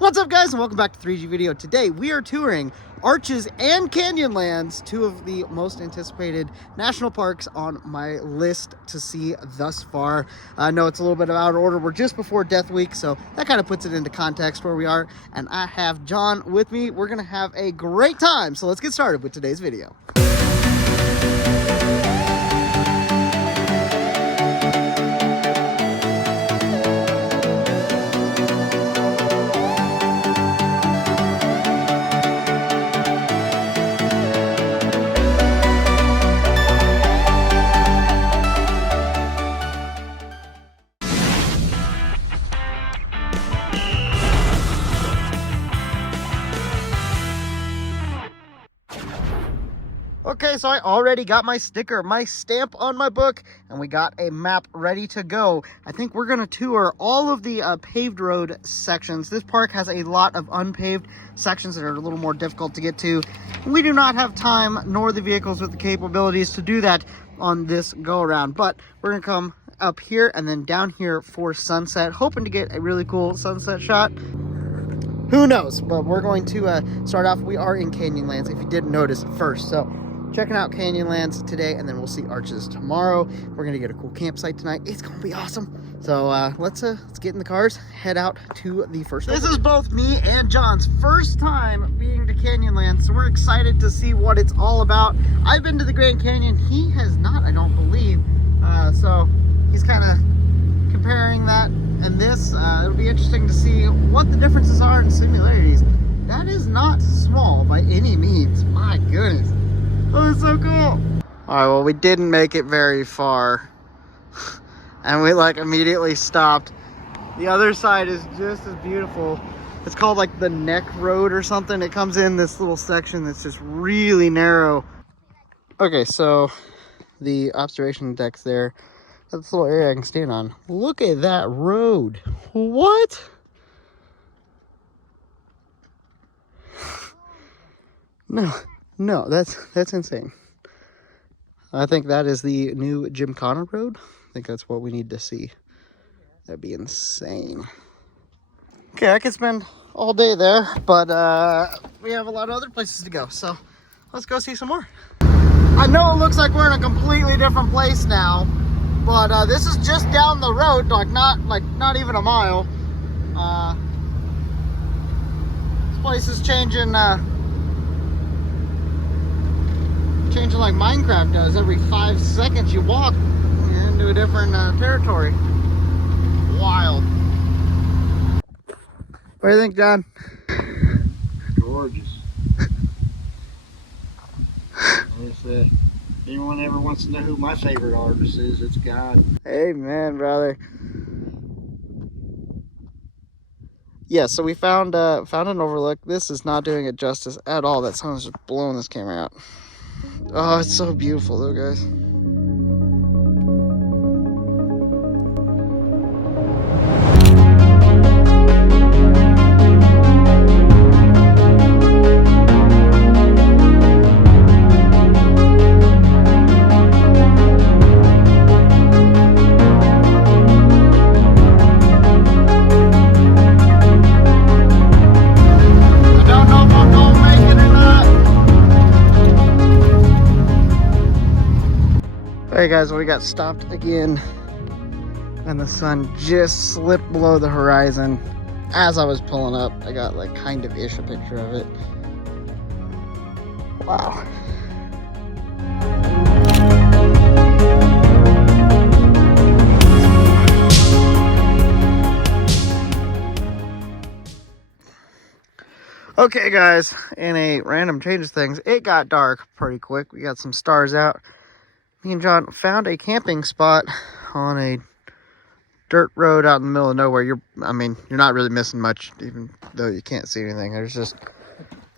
What's up, guys, and welcome back to 3G Video. Today we are touring Arches and Canyonlands, two of the most anticipated national parks on my list to see thus far. I know it's a little bit out of order. We're just before Death Week, so that kind of puts it into context where we are. And I have John with me. We're gonna have a great time, so let's get started with today's video. Okay, so I already got my sticker, my stamp on my book, and we got a map ready to go. I think we're going to tour all of the paved road sections. This park has a lot of unpaved sections that are a little more difficult to get to. We do not have time nor the vehicles with the capabilities to do that on this go-around, but we're going to come up here and then down here for sunset, hoping to get a really cool sunset shot. Who knows, but we're going to start off. We are in Canyonlands, if you didn't notice first, so checking out Canyonlands today, and then we'll see Arches tomorrow. We're gonna get a cool campsite tonight. It's gonna be awesome. So let's get in the cars, head out to the first. This is both me and John's first time being to Canyonlands, so we're excited to see what it's all about. I've been to the Grand Canyon. He has not, I don't believe. So he's kind of comparing that and this. It'll be interesting to see what the differences are in similarities. That is not small by any means. My goodness. Oh, it's so cool. All right, well, we didn't make it very far. And we immediately stopped. The other side is just as beautiful. It's called the neck road or something. It comes in this little section that's just really narrow. Okay, so the observation deck's there. That's a little area I can stand on. Look at that road. What? No, that's insane. I think that is the new Gymkhana Road. I think that's what we need to see. That'd be insane. Okay, I could spend all day there, but we have a lot of other places to go, so let's go see some more. I know it looks like we're in a completely different place now, but this is just down the road, not even a mile. This place is changing like Minecraft does. Every 5 seconds you walk into a different territory. Wild. What do you think, John? Gorgeous. Like I said, anyone ever wants to know who my favorite artist is, it's God. Amen, brother. Yeah, so we found an overlook. This is not doing it justice at all. That sun is just blowing this camera out. Oh, it's so beautiful though, guys. Hey guys, we got stopped again and the sun just slipped below the horizon as I was pulling up. I got kind of ish a picture of it. Wow. Okay guys, in a random change of things, it got dark pretty quick. We got some stars out. Me and John found a camping spot on a dirt road out in the middle of nowhere. You're not really missing much, even though you can't see anything. There's just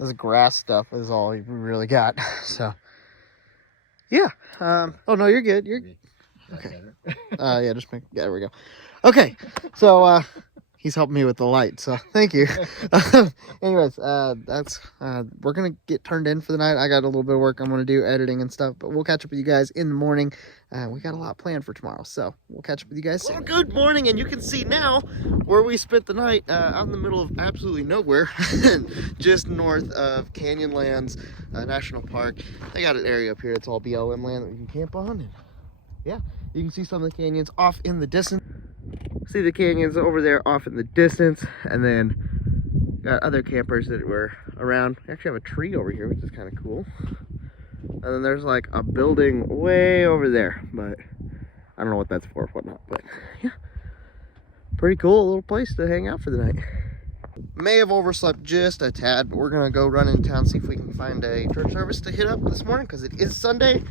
this grass stuff is all you really got. So, yeah. Oh no, you're good. You're okay. Yeah, there we go. Okay, so he's helping me with the light, so thank you. Anyways, that's we're gonna get turned in for the night. I got a little bit of work I'm gonna do, editing and stuff, but we'll catch up with you guys in the morning. We got a lot planned for tomorrow, so we'll catch up with you guys soon. Well, good morning, and you can see now where we spent the night, out in the middle of absolutely nowhere, just north of Canyonlands National Park. They got an area up here. It's all BLM land that we can camp on, and yeah, you can see some of the canyons off in the distance. See the canyons over there off in the distance, and then got other campers that were around. We actually have a tree over here, which is kind of cool. And then there's like a building way over there, but I don't know what that's for or whatnot, but yeah, pretty cool little place to hang out for the night. May have overslept just a tad, but we're gonna go run in town, see if we can find a church service to hit up this morning, because it is Sunday.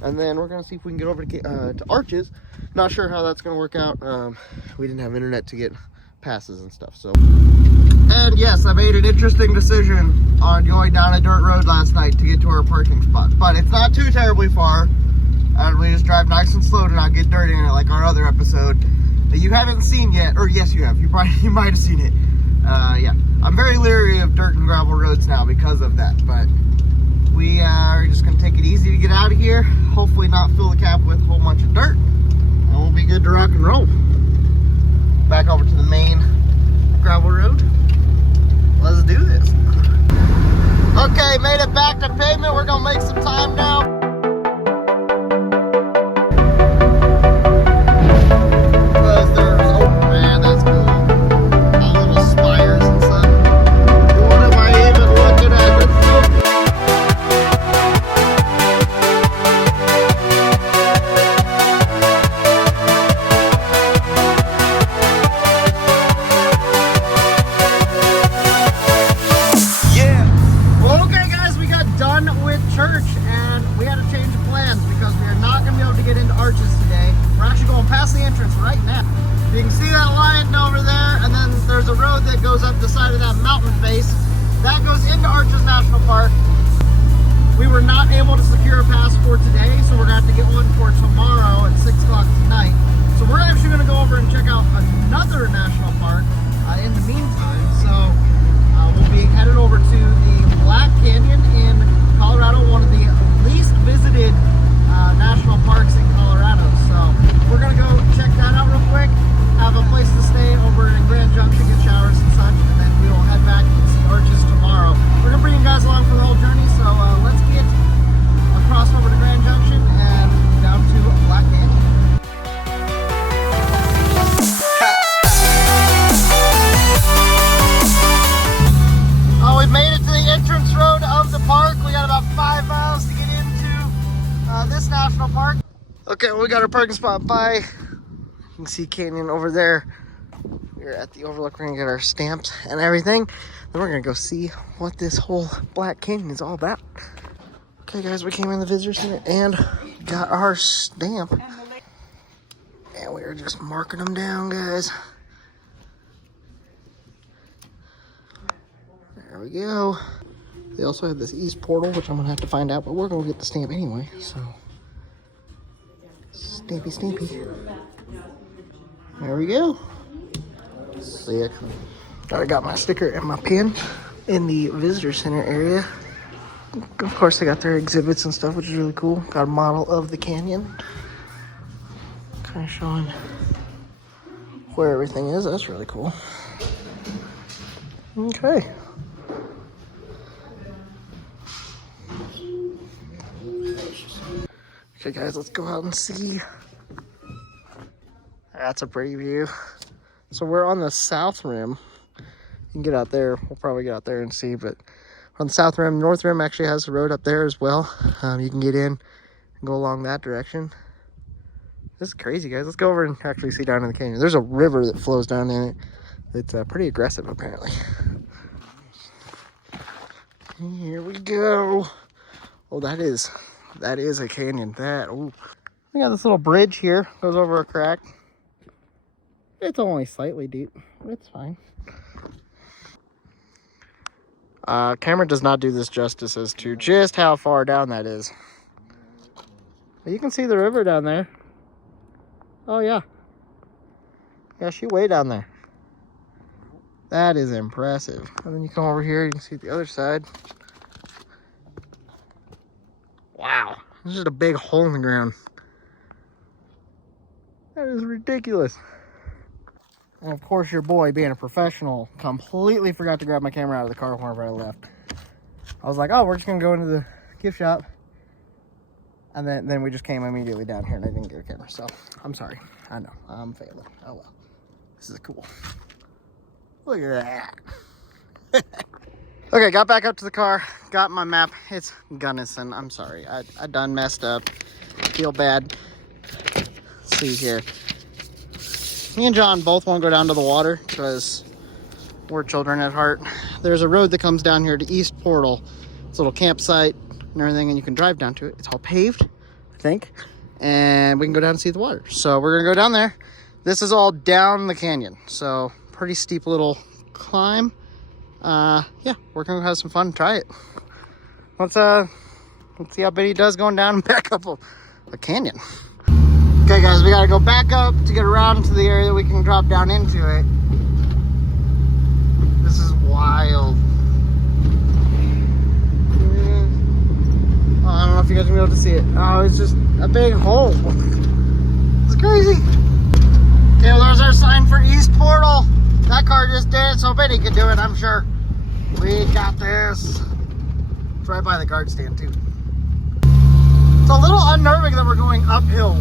And then we're gonna see if we can get over to Arches. Not sure how that's gonna work out. We didn't have internet to get passes and stuff, so. And yes, I made an interesting decision on going down a dirt road last night to get to our parking spots, but it's not too terribly far, and we just drive nice and slow to not get dirty in it like our other episode that you haven't seen yet, or yes you have, you might have seen it. Yeah, I'm very leery of dirt and gravel roads now because of that, but we are just gonna take it easy to get out of here, hopefully not fill the cap with a whole bunch of dirt, and we'll be good to rock and roll. Back over to the main gravel road. Let's do this. Okay, made it back to pavement. We're gonna make some time now. Oh man, that's cool. All little spires and stuff. What am I even looking at? That's so cool. Church, and we had to change the plans because we are not going to be able to get into Arches today. We're actually going past the entrance right now. You can see that lion over there, and then there's a road that goes up the side of that mountain face. That goes into Arches National Park. We were not able to secure a pass for today, so we're going to have to get one for tomorrow at 6 o'clock tonight. So we're actually going to go over and check out another national park in the meantime. So we'll be headed over to the Black Canyon in Colorado, one of the least visited national parks in Colorado. So we're gonna go check that out real quick, have a place to stay over in Grand Junction, get showers and such, and then we will head back and see Arches tomorrow. We're gonna bring you guys along for the whole journey, so let's get across over to Grand Junction and down to Black Canyon. Oh, we've made it to the entrance road of the park. We got about 5 miles to get into this national park. Okay, well, we got our parking spot by. You can see Canyon over there. We're at the overlook. We're gonna get our stamps and everything. Then we're gonna go see what this whole Black Canyon is all about. Okay, guys, we came in the visitor center and got our stamp. And we are just marking them down, guys. There we go. They also have this east portal, which I'm gonna have to find out, but we're gonna get the stamp anyway, so. Stampy, stampy. There we go. So yeah, I got my sticker and my pin in the visitor center area. Of course, they got their exhibits and stuff, which is really cool. Got a model of the canyon. Kind of showing where everything is. That's really cool. Okay. Okay, guys, let's go out and see. That's a pretty view. So we're on the south rim. You can get out there. We'll probably get out there and see, but on the south rim, north rim actually has a road up there as well. You can get in and go along that direction. This is crazy, guys. Let's go over and actually see down in the canyon. There's a river that flows down in it. It's pretty aggressive, apparently. Here we go. Oh, that is a canyon. Ooh. We got this little bridge here. Goes over a crack. It's only slightly deep. It's fine. Camera does not do this justice as to just how far down that is. But you can see the river down there. Oh, yeah. Yeah, she's way down there. That is impressive. And then you come over here, you can see the other side. Wow, there's just a big hole in the ground. That is ridiculous. And of course, your boy, being a professional, completely forgot to grab my camera out of the car whenever I left. I was like, oh, we're just gonna go into the gift shop. And then we just came immediately down here and I didn't get a camera. So I'm sorry. I know, I'm failing. Oh well. This is cool. Look at that. Okay, got back up to the car, got my map. It's Gunnison. I'm sorry. I done messed up. Feel bad. Let's see here. Me and John both want to go down to the water because we're children at heart. There's a road that comes down here to East Portal. It's a little campsite and everything, and you can drive down to it. It's all paved, I think. And we can go down and see the water. So we're going to go down there. This is all down the canyon. So pretty steep little climb. Yeah, we're going to have some fun and try it. Let's see how Betty does going down and back up a canyon. Okay guys, we gotta go back up to get around to the area that we can drop down into it. This is wild. Oh, I don't know if you guys will be able to see it. Oh, it's just a big hole. It's crazy. Okay, well there's our sign for East Portal. That car just did it, so Betty could do it, I'm sure. We got this. It's right by the guard stand too. It's a little unnerving that we're going uphill,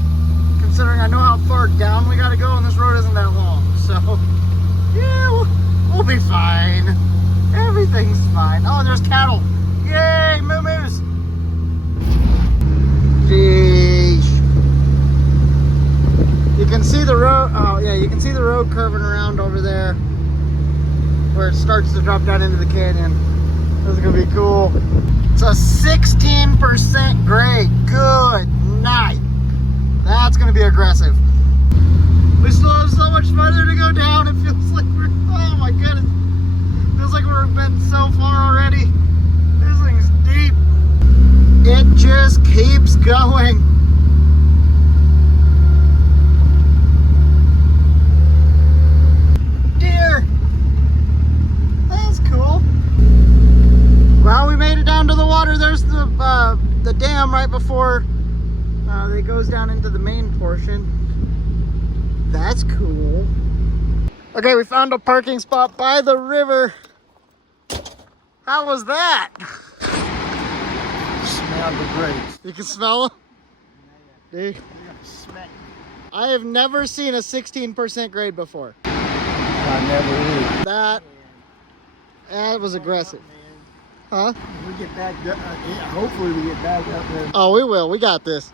considering I know how far down we gotta go and this road isn't that long. So, yeah, we'll be fine. Everything's fine. Oh, there's cattle. Yay, moo-moos. Jeez. You can see the road, oh yeah, you can see the road curving around over there where it starts to drop down into the canyon. This is gonna be cool. It's a 16% grade. Good night. That's gonna be aggressive. We still have so much further to go down. It feels like we're, oh my goodness. It feels like we've been so far already. This thing's deep. It just keeps going. Deer. That's cool. Well, we made it down to the water. There's the dam right before it goes down into the main portion. That's cool. Okay, we found a parking spot by the river. How was that? Smell the grapes. You can smell them? Dude, Smack. I have never seen a 16% grade before. I never will. That was aggressive. Huh? We get back up. Hopefully we get back up there. Oh, we will. We got this.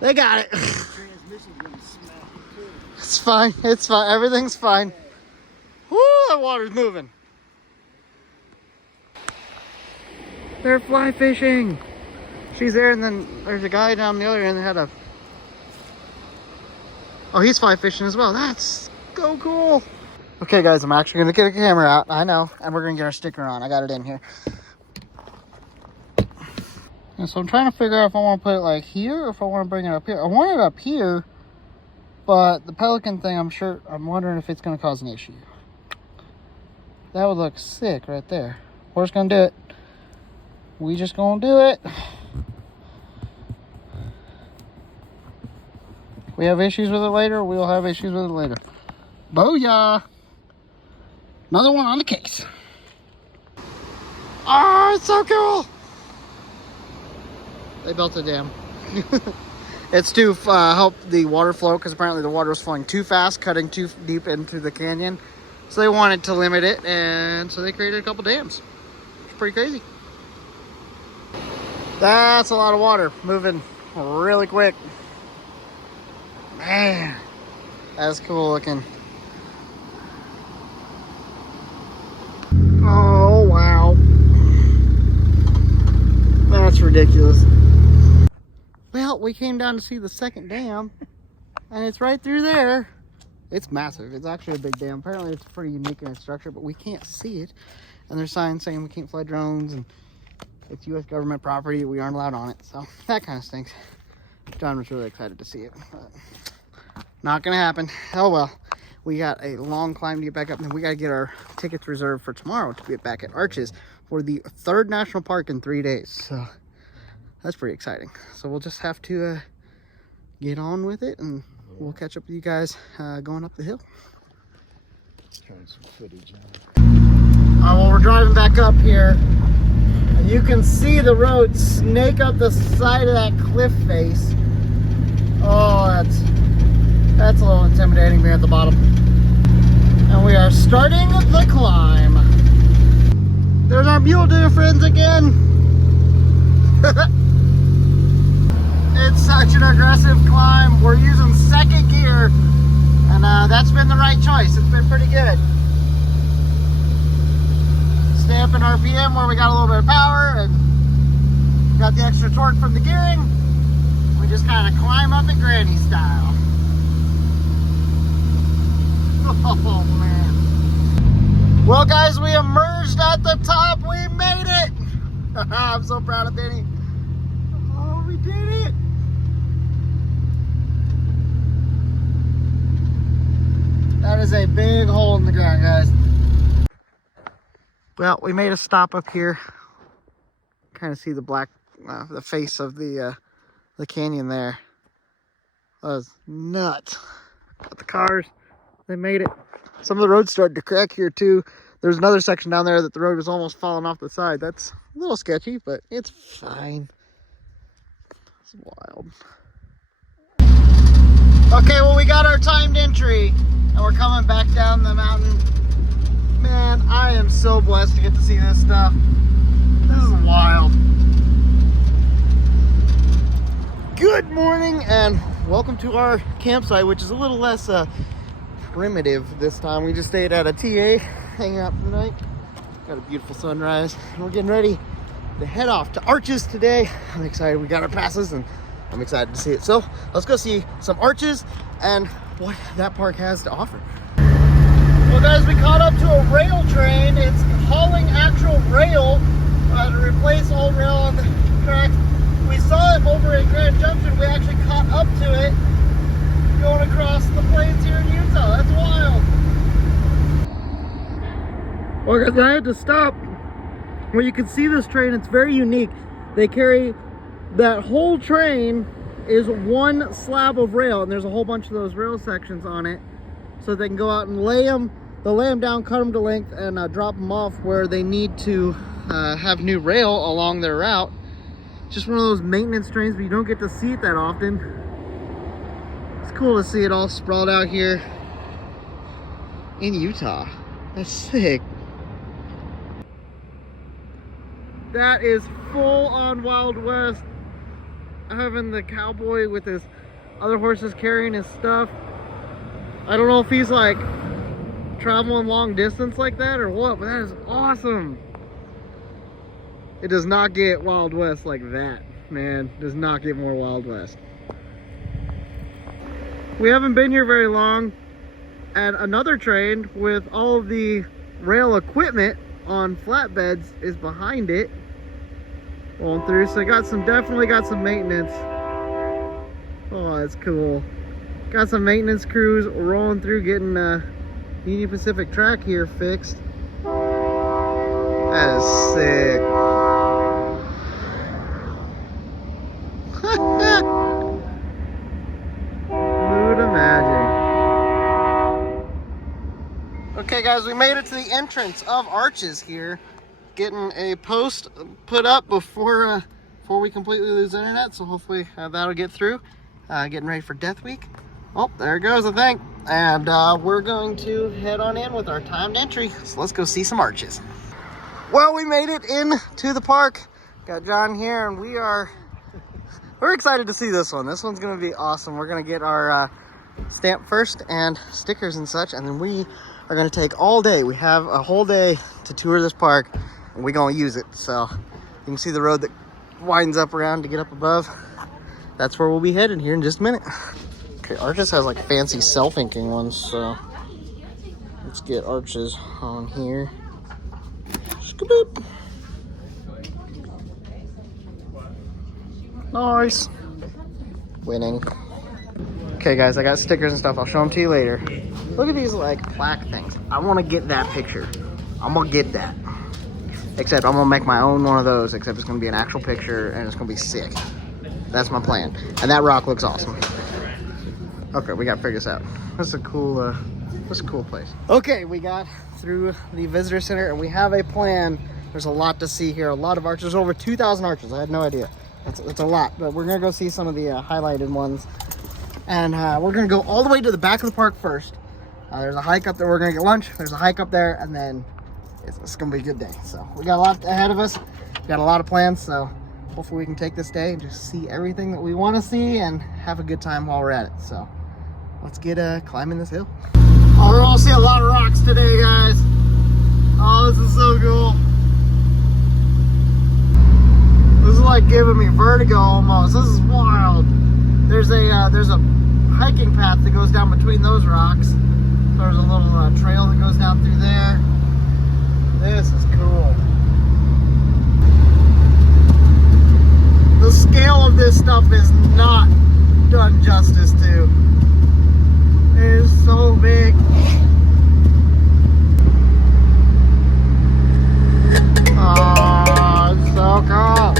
They got it. Transmission's gonna smack it too. It's fine. It's fine. Everything's fine. Woo, that water's moving. They're fly fishing. She's there, and then there's a guy down the other end that had a... Oh, he's fly fishing as well. That's so cool. Okay, guys, I'm actually going to get a camera out. I know. And we're going to get our sticker on. I got it in here. And so I'm trying to figure out if I want to put it like here or if I want to bring it up here. I want it up here, but the pelican thing, I'm wondering if it's going to cause an issue. That would look sick right there. We're just going to do it. We just going to do it. If we have issues with it later, we'll have issues with it later. Booyah! Another one on the case. Oh, it's so cool! They built a dam. It's to help the water flow, because apparently the water was flowing too fast, cutting too deep into the canyon. So they wanted to limit it, and so they created a couple dams. It's pretty crazy. That's a lot of water moving really quick. Man, that's cool looking. Oh, wow. That's ridiculous. Well, we came down to see the second dam, and it's right through there. It's massive. It's actually a big dam. Apparently, it's pretty unique in its structure, but we can't see it. And there's signs saying we can't fly drones, and it's U.S. government property. We aren't allowed on it, so that kind of stinks. John was really excited to see it, but not gonna happen. Oh well. We got a long climb to get back up, and then we got to get our tickets reserved for tomorrow to get back at Arches for the 3rd national park in 3 days. So that's pretty exciting. So we'll just have to get on with it, and we'll catch up with you guys going up the hill. Turn some footage on. Well, we're driving back up here, and you can see the road snake up the side of that cliff face. Oh, that's a little intimidating here at the bottom. And we are starting the climb. There's our mule deer friends again. It's such an aggressive climb. We're using 2nd gear, and that's been the right choice. It's been pretty good. Stamping RPM where we got a little bit of power and got the extra torque from the gearing. We just kind of climb up it granny style. Oh man. Well guys, we emerged at the top. We made it. I'm so proud of Benny. Oh, we did it. That is a big hole in the ground, guys. Well, we made a stop up here. Kind of see the black, the face of the canyon there. That was nuts. Got the cars, they made it. Some of the roads started to crack here too. There's another section down there that the road was almost falling off the side. That's a little sketchy, but it's fine. It's wild. Okay, well, we got our timed entry, and we're coming back down the mountain. Man, I am so blessed to get to see this stuff. This is wild. Good morning and welcome to our campsite, which is a little less primitive this time. We just stayed at a TA, hanging out for the night. Got a beautiful sunrise, and we're getting ready to head off to Arches today. I'm excited. We got our passes, and I'm excited to see it. So let's go see some Arches and what that park has to offer. Well guys, we caught up to a rail train. It's hauling actual rail to replace old rail on the track. We saw it over at Grand Junction. We actually caught up to it going across the plains here in Utah. That's wild. Well guys, I had to stop. Well, you can see this train. It's very unique. They carry that whole train is one slab of rail, and there's a whole bunch of those rail sections on it, so they can go out and lay them. They'll lay them down, cut them to length, and drop them off where they need to have new rail along their route. Just one of those maintenance trains, but you don't get to see it that often. It's cool to see it all sprawled out here in Utah. That's sick. That is full on Wild West. Having the cowboy with his other horses carrying his stuff. I don't know if he's like traveling long distance like that or what, but that is awesome. It does not get Wild West like that, man. It does not get more Wild West. We haven't been here very long, and another train with all of the rail equipment on flatbeds is behind it, rolling through. So definitely got some maintenance. Oh, that's cool. Got some maintenance crews rolling through getting Union Pacific track here fixed. That is sick. Mood of magic. Okay guys, we made it to the entrance of Arches here. Getting a post put up before we completely lose internet, so hopefully that'll get through. Getting ready for Death Week. Oh, there it goes, I think. And we're going to head on in with our timed entry. So let's go see some Arches. Well, we made it into the park. Got John here, and we're excited to see this one. This one's gonna be awesome. We're gonna get our stamp first and stickers and such, and then we are gonna take all day. We have a whole day to tour this park, and we're gonna use it. So you can see the road that winds up around to get up above. That's where we'll be headed here in just a minute. Okay, Arches has like fancy self-inking ones, so let's get Arches on here. Skaboop. Nice. Winning. Okay guys, I got stickers and stuff. I'll show them to you later. Look at these like plaque things. I want to get that picture. I'm gonna get that. Except I'm gonna make my own one of those, except it's gonna be an actual picture and it's gonna be sick. That's my plan. And that rock looks awesome. Okay, we gotta figure this out. That's a cool place. Okay, we got through the visitor center and we have a plan. There's a lot to see here, a lot of arches. There's over 2,000 arches. I had no idea. That's a lot, but we're gonna go see some of the highlighted ones. And we're gonna go all the way to the back of the park first. There's a hike up there. We're gonna get lunch. There's a hike up there, and then it's gonna be a good day. So we got a lot ahead of us. We got a lot of plans. So hopefully we can take this day and just see everything that we want to see and have a good time while we're at it. So let's get climbing this hill. Oh, we're gonna see a lot of rocks today, guys. Oh, this is so cool. This is like giving me vertigo almost. This is wild. There's a hiking path that goes down between those rocks. There's a little trail that goes down through there. This is cool. The scale of this stuff is not done justice to. It is so big. Oh, it's so cool.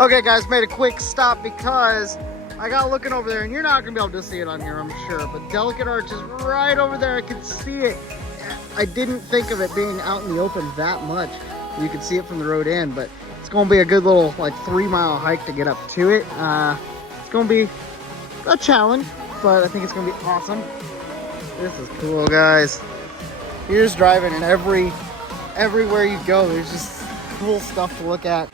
Okay guys, made a quick stop because I got looking over there and you're not gonna be able to see it on here, I'm sure, but Delicate Arch is right over there. I can see it. I didn't think of it being out in the open that much. You can see it from the road end, but it's gonna be a good little like 3-mile hike to get up to it. It's gonna be a challenge, but I think it's gonna be awesome. This is cool, guys. You're just driving and everywhere you go, there's just cool stuff to look at.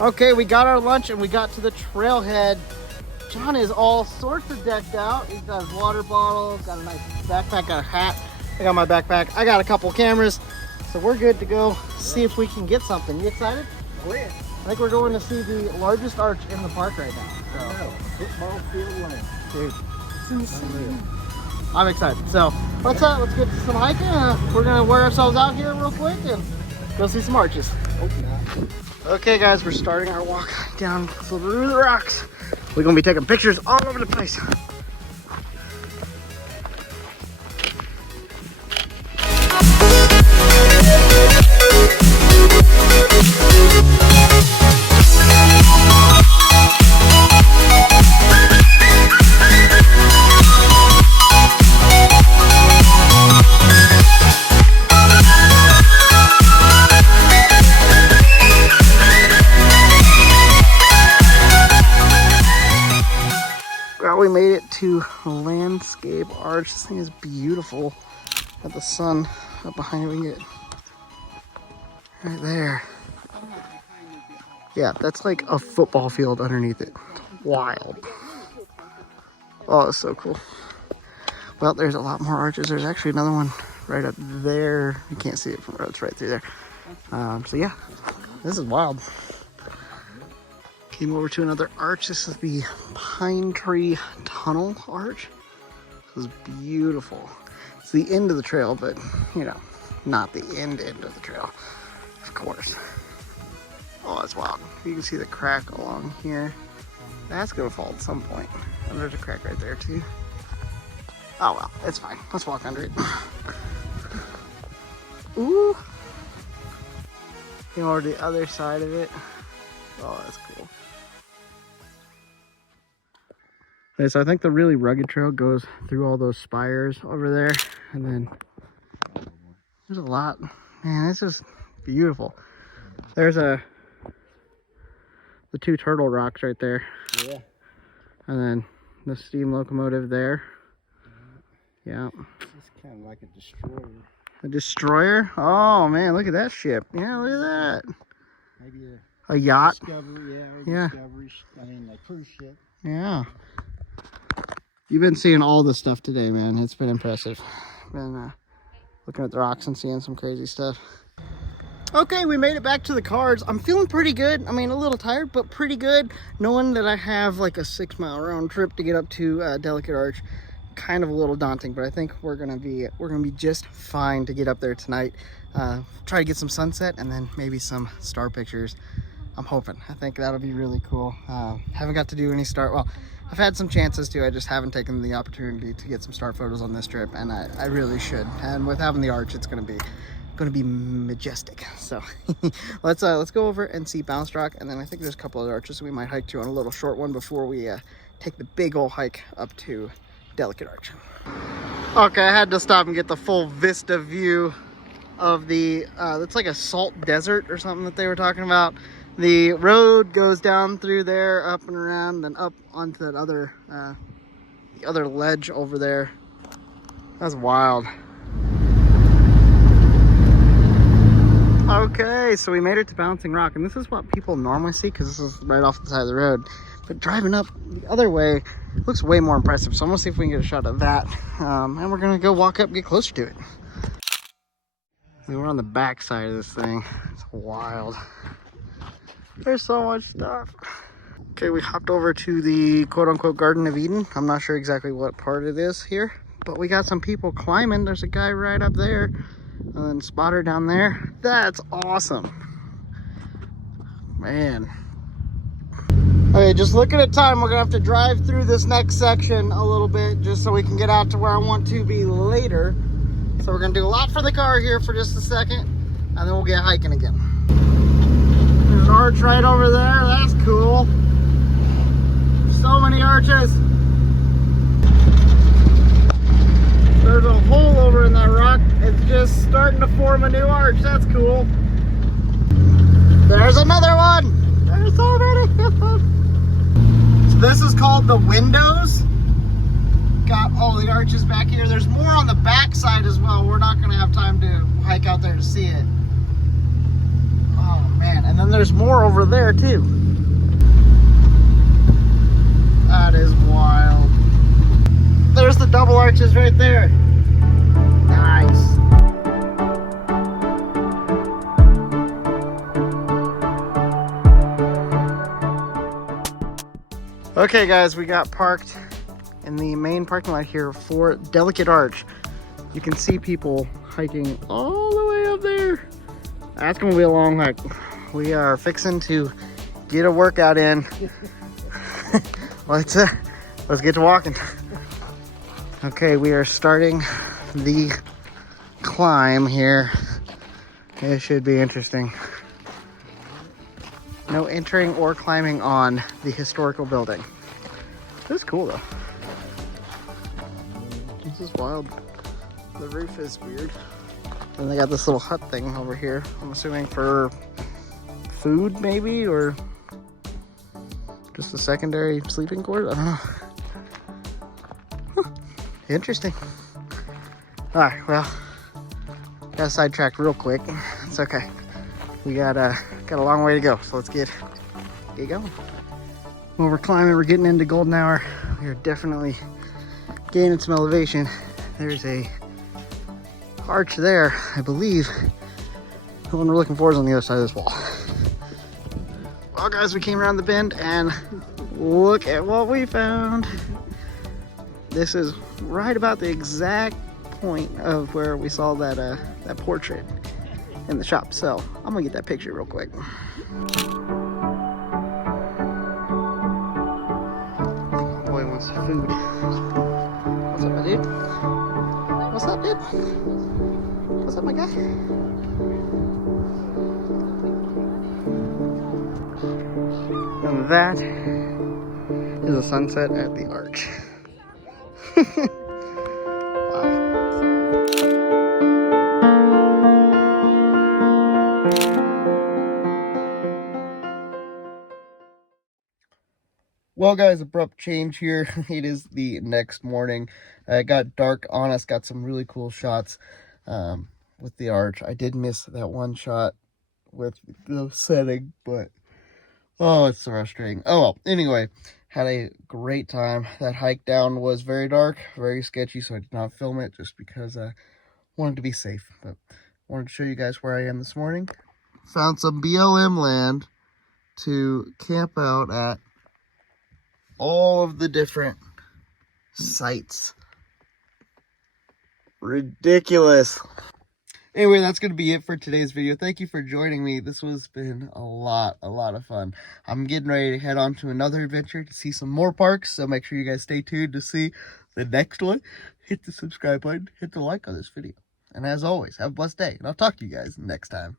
Okay, we got our lunch and we got to the trailhead. John is all sorts of decked out. He's got his water bottle, got a nice backpack, got a hat. I got my backpack. I got a couple cameras. So we're good to go see if we can get something. You excited? Oh yeah. I think we're going to see the largest arch in the park right now. So. Football field lane. Dude, it's insane. I'm excited. So let's get some hiking. We're gonna wear ourselves out here real quick and go see some arches. Hope not. Okay guys, we're starting our walk down through the rocks. We're gonna be taking pictures all over the place. We made it to Landscape Arch. This thing is beautiful. Got the sun up behind it. We can get right there. Yeah, that's like a football field underneath it. Wild. Oh, it's so cool. Well, there's a lot more arches. There's actually another one right up there. You can't see it from the road. It's right through there. So yeah, this is wild. Came over to another arch. This is the Pine Tree Tunnel Arch. This is beautiful. It's the end of the trail, but you know, not the end of the trail, of course. Oh, that's wild. You can see the crack along here. That's gonna fall at some point. And there's a crack right there too. Oh well, it's fine. Let's walk under it. Ooh. Came over to the other side of it. Oh, that's cool. Okay, so I think the really rugged trail goes through all those spires over there, and then there's a lot. Man, this is beautiful. There's the 2 turtle rocks right there. Yeah. And then the steam locomotive there. Yeah. It's kind of like a destroyer. A destroyer? Oh man, look at that ship. Yeah, look at that. Maybe A yacht. Discovery, yeah, or Yeah. Discovery. I mean, a cruise ship. Yeah. You've been seeing all this stuff today, man. It's been impressive. Been looking at the rocks and seeing some crazy stuff. Okay, we made it back to the cars. I'm feeling pretty good. I mean, a little tired, but pretty good. Knowing that I have like a 6-mile round trip to get up to Delicate Arch, kind of a little daunting, but I think we're gonna be just fine to get up there tonight. Try to get some sunset and then maybe some star pictures. I'm hoping. I think that'll be really cool. Haven't got to do any star. Well, I've had some chances to. I just haven't taken the opportunity to get some star photos on this trip, and I really should. And with having the arch, it's gonna be majestic. So let's go over and see Bounce Rock, and then I think there's a couple of arches we might hike to on a little short one before we take the big old hike up to Delicate Arch. Okay, I had to stop and get the full vista view of the it's like a salt desert or something that they were talking about. The road goes down through there, up and around, then up onto that other the other ledge over there. That's wild. Okay, so we made it to Bouncing Rock, and this is what people normally see because this is right off the side of the road. But driving up the other way looks way more impressive. So I'm gonna see if we can get a shot of that, and we're gonna go walk up, get closer to it. And we're on the back side of this thing. It's wild. There's so much stuff. Okay, we hopped over to the quote-unquote Garden of Eden. I'm not sure exactly what part it is here, but we got some people climbing. There's a guy right up there, and then spotter down there. That's awesome, man. Okay, just looking at time, we're gonna have to drive through this next section a little bit just so we can get out to where I want to be later. So we're gonna do a lot for the car here for just a second, and then we'll get hiking again. There's an arch right over there. That's cool. So many arches. There's a hole over in that rock. It's just starting to form a new arch. That's cool. There's another one. There's so many. So this is called the Windows. Got all the arches back here. There's more on the back side as well. We're not going to have time to hike out there to see it. Oh man, and then there's more over there too. That is wild. There's the double arches right there. Nice. Okay guys, we got parked in the main parking lot here for Delicate Arch. You can see people hiking all the way up there. That's gonna be a long hike. We are fixing to get a workout in. Let's get to walking. Okay, we are starting the climb here. It should be interesting. No entering or climbing on the historical building. This is cool though. This is wild. The roof is weird. And they got this little hut thing over here. I'm assuming for food maybe, or just a secondary sleeping quarters. I don't know. Huh. Interesting. All right, well, got sidetracked real quick. It's okay. We got a long way to go, so let's get going. When we're climbing, we're getting into golden hour. We are definitely gaining some elevation. There's a arch there, I believe. The one we're looking for is on the other side of this wall. Well guys, we came around the bend and look at what we found. This is right about the exact point of where we saw that portrait in the shop. So I'm gonna get that picture real quick. Boy wants food. What's up, my dude? What's up, dude? What's up, my guy? And that is a sunset at the arch. Well guys, abrupt change here. It is the next morning. It got dark on us, got some really cool shots. with the arch. I did miss that one shot with the setting, but oh, it's so frustrating. Oh well, anyway, had a great time. That hike down was very dark, very sketchy, so I did not film it just because I wanted to be safe. But I wanted to show you guys where I am this morning. Found some BLM land to camp out at. All of the different sites. Ridiculous. Anyway, that's going to be it for today's video. Thank you for joining me. This has been a lot of fun. I'm getting ready to head on to another adventure to see some more parks, so make sure you guys stay tuned to see the next one. Hit the subscribe button, hit the like on this video. And as always, have a blessed day, and I'll talk to you guys next time.